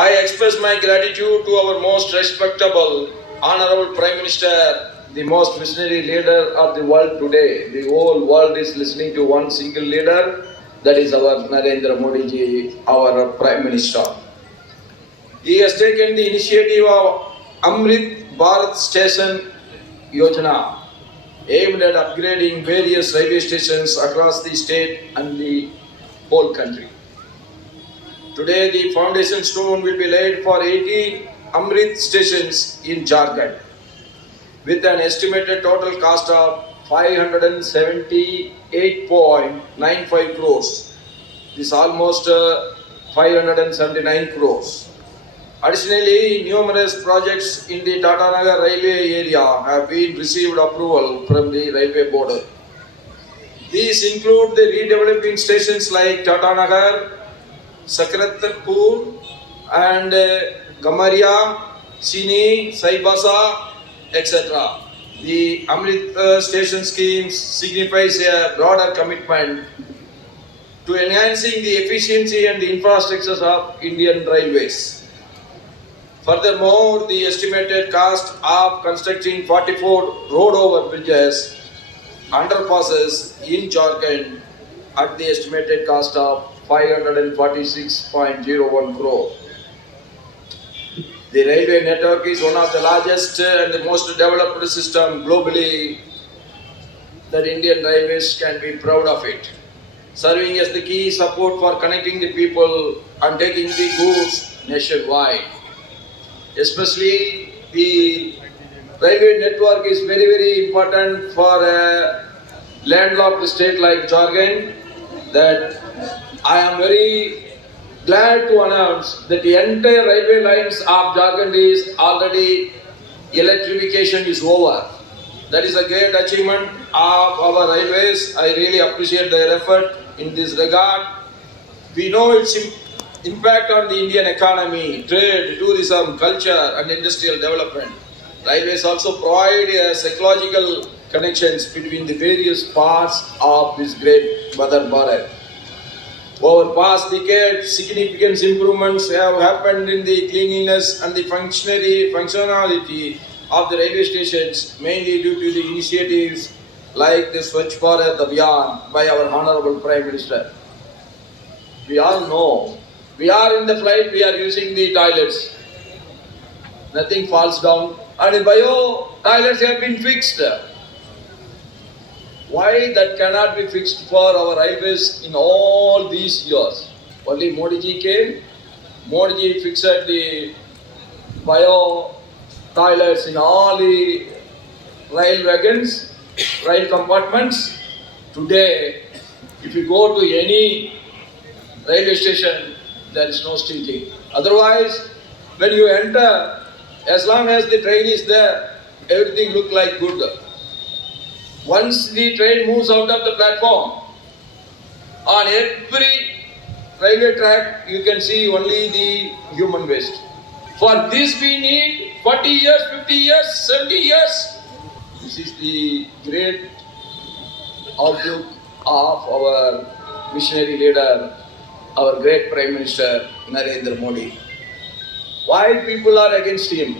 I express my gratitude to our most respectable, honorable Prime Minister, the most visionary leader of the world today. The whole world is listening to one single leader, that is our Narendra Modi ji, our Prime Minister. He has taken the initiative of Amrit Bharat Station Yojana, aimed at upgrading various railway stations across the state and the whole country. Today, the foundation stone will be laid for 80 Amrit stations in Jharkhand, with an estimated total cost of 578.95 crores. This is almost 579 crores. Additionally, numerous projects in the Tatanagar railway area have been received approval from the railway board. These include the redeveloping stations like Tatanagar, Sakratpur and Gamaria, Sini, Saibasa, etc. The Amrit station scheme signifies a broader commitment to enhancing the efficiency and the infrastructures of Indian railways. Furthermore, the estimated cost of constructing 44 road over bridges, underpasses in Jharkhand at the estimated cost of 546.01 crore. The railway network is one of the largest and the most developed system globally that Indian Railways can be proud of it, serving as the key support for connecting the people and taking the goods nationwide. Especially the railway network is very, very important for a landlocked state like Jharkhand, that I am very glad to announce that the entire railway lines of Jharkhand is already electrification is over. That is a great achievement of our railways. I really appreciate their effort in this regard. We know its impact on the Indian economy, trade, tourism, culture and industrial development. Railways also provide psychological connections between the various parts of this great Mother Bharat. Over past decades, significant improvements have happened in the cleanliness and the functionality of the railway stations, mainly due to the initiatives like the Swachh Bharat Abhiyan by our Honorable Prime Minister. We all know, we are in the flight, we are using the toilets. Nothing falls down. And the bio toilets have been fixed. Why that cannot be fixed for our railways in all these years? Only Modi ji came, Modi ji fixed the bio toilets in all the rail wagons, rail compartments. Today, if you go to any railway station, there is no stinking. Otherwise, when you enter, as long as the train is there, everything looks like good. Once the train moves out of the platform, on every railway track you can see only the human waste. For this we need 40 years, 50 years, 70 years. This is the great outlook of our visionary leader, our great Prime Minister Narendra Modi. Why people are against him?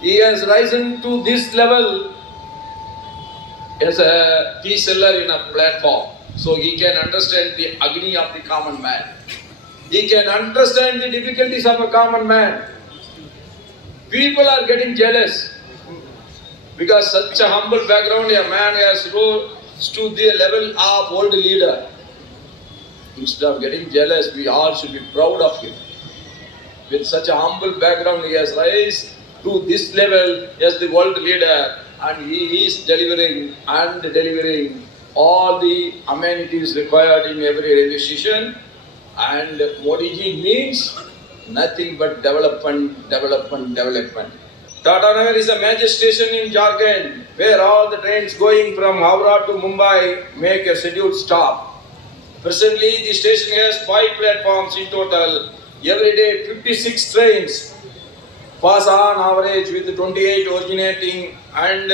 He has risen to this level as a key seller in a platform, so he can understand the agony of the common man. He can understand the difficulties of a common man. People are getting jealous because such a humble background, a man has rose to the level of world leader. Instead of getting jealous, we all should be proud of him. With such a humble background, he has risen to this level as the world leader, and he is delivering all the amenities required in every railway station. And Modi ji means nothing but development. Tatanagar is a major station in Jharkhand where all the trains going from Howrah to Mumbai make a scheduled stop. Presently, the station has 5 platforms in total. Every day, 56 trains pass on average, with 28 originating and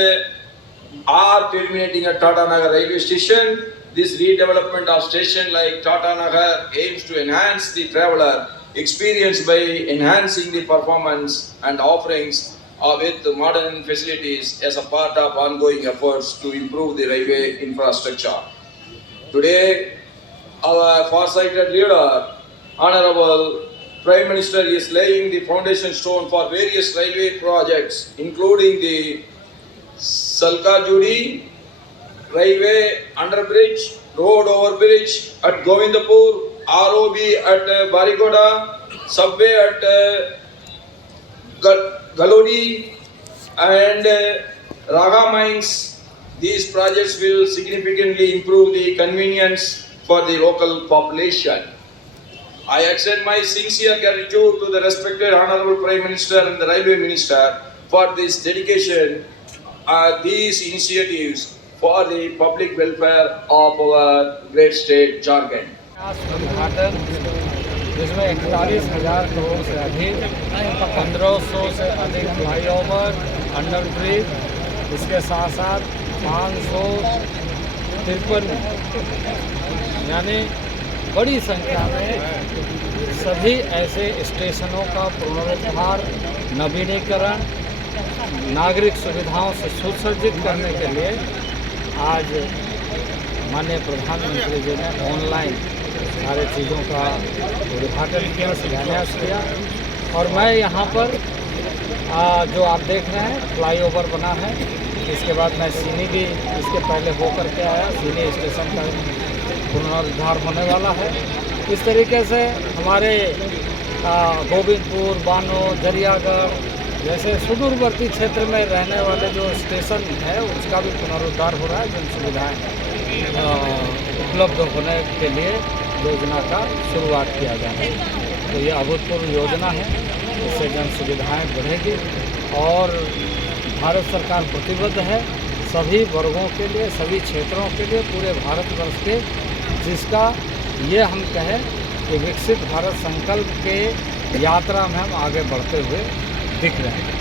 are terminating at Tatanagar railway station. This redevelopment of station like Tatanagar aims to enhance the traveller experience by enhancing the performance and offerings with modern facilities as a part of ongoing efforts to improve the railway infrastructure. Today, our far-sighted leader, Honorable Prime Minister, is laying the foundation stone for various railway projects, including the Salka-Judi Railway Underbridge, Road Overbridge at Govindapur, ROB at Barigoda, Subway at Galodi and Raga Mines. These projects will significantly improve the convenience for the local population. I extend my sincere gratitude to the respected Honorable Prime Minister and the Railway Minister for this dedication, these initiatives for the public welfare of our great state, Jharkhand. उद्घाटन जिसमें 41,000 करोड़ से अधिक 1,500 से अधिक flyover under bridge, इसके साथ साथ 553 यानी बड़ी संख्या में सभी ऐसे स्टेशनों का पुनरुद्धार, नवीनीकरण, नागरिक सुविधाओं से सुसज्जित करने के लिए आज माननीय प्रधानमंत्री जी ने ऑनलाइन सारे चीज़ों का उद्घाटन किया, शिलान्यास किया। और मैं यहाँ पर जो आप देख रहे हैं फ्लाईओवर बना है, इसके बाद मैं सीनी भी इसके पहले होकर के आया, सीनी स्टेशन का पुनरुद्धार होने वाला है। इस तरीके से हमारे गोविंदपुर, बानो, जरियागढ़ जैसे सुदूरवर्ती क्षेत्र में रहने वाले जो स्टेशन है उसका भी पुनरुद्धार हो रहा है, जन सुविधाएँ उपलब्ध होने के लिए योजना का शुरुआत किया जा रहा है। तो ये अभूतपूर्व योजना है, इससे जन सुविधाएँ बढ़ेगी और भारत सरकार प्रतिबद्ध है सभी वर्गों के लिए, सभी क्षेत्रों के लिए, पूरे भारतवर्ष के, जिसका ये हम कहें कि विकसित भारत संकल्प के यात्रा में हम आगे बढ़ते हुए दिख रहे हैं।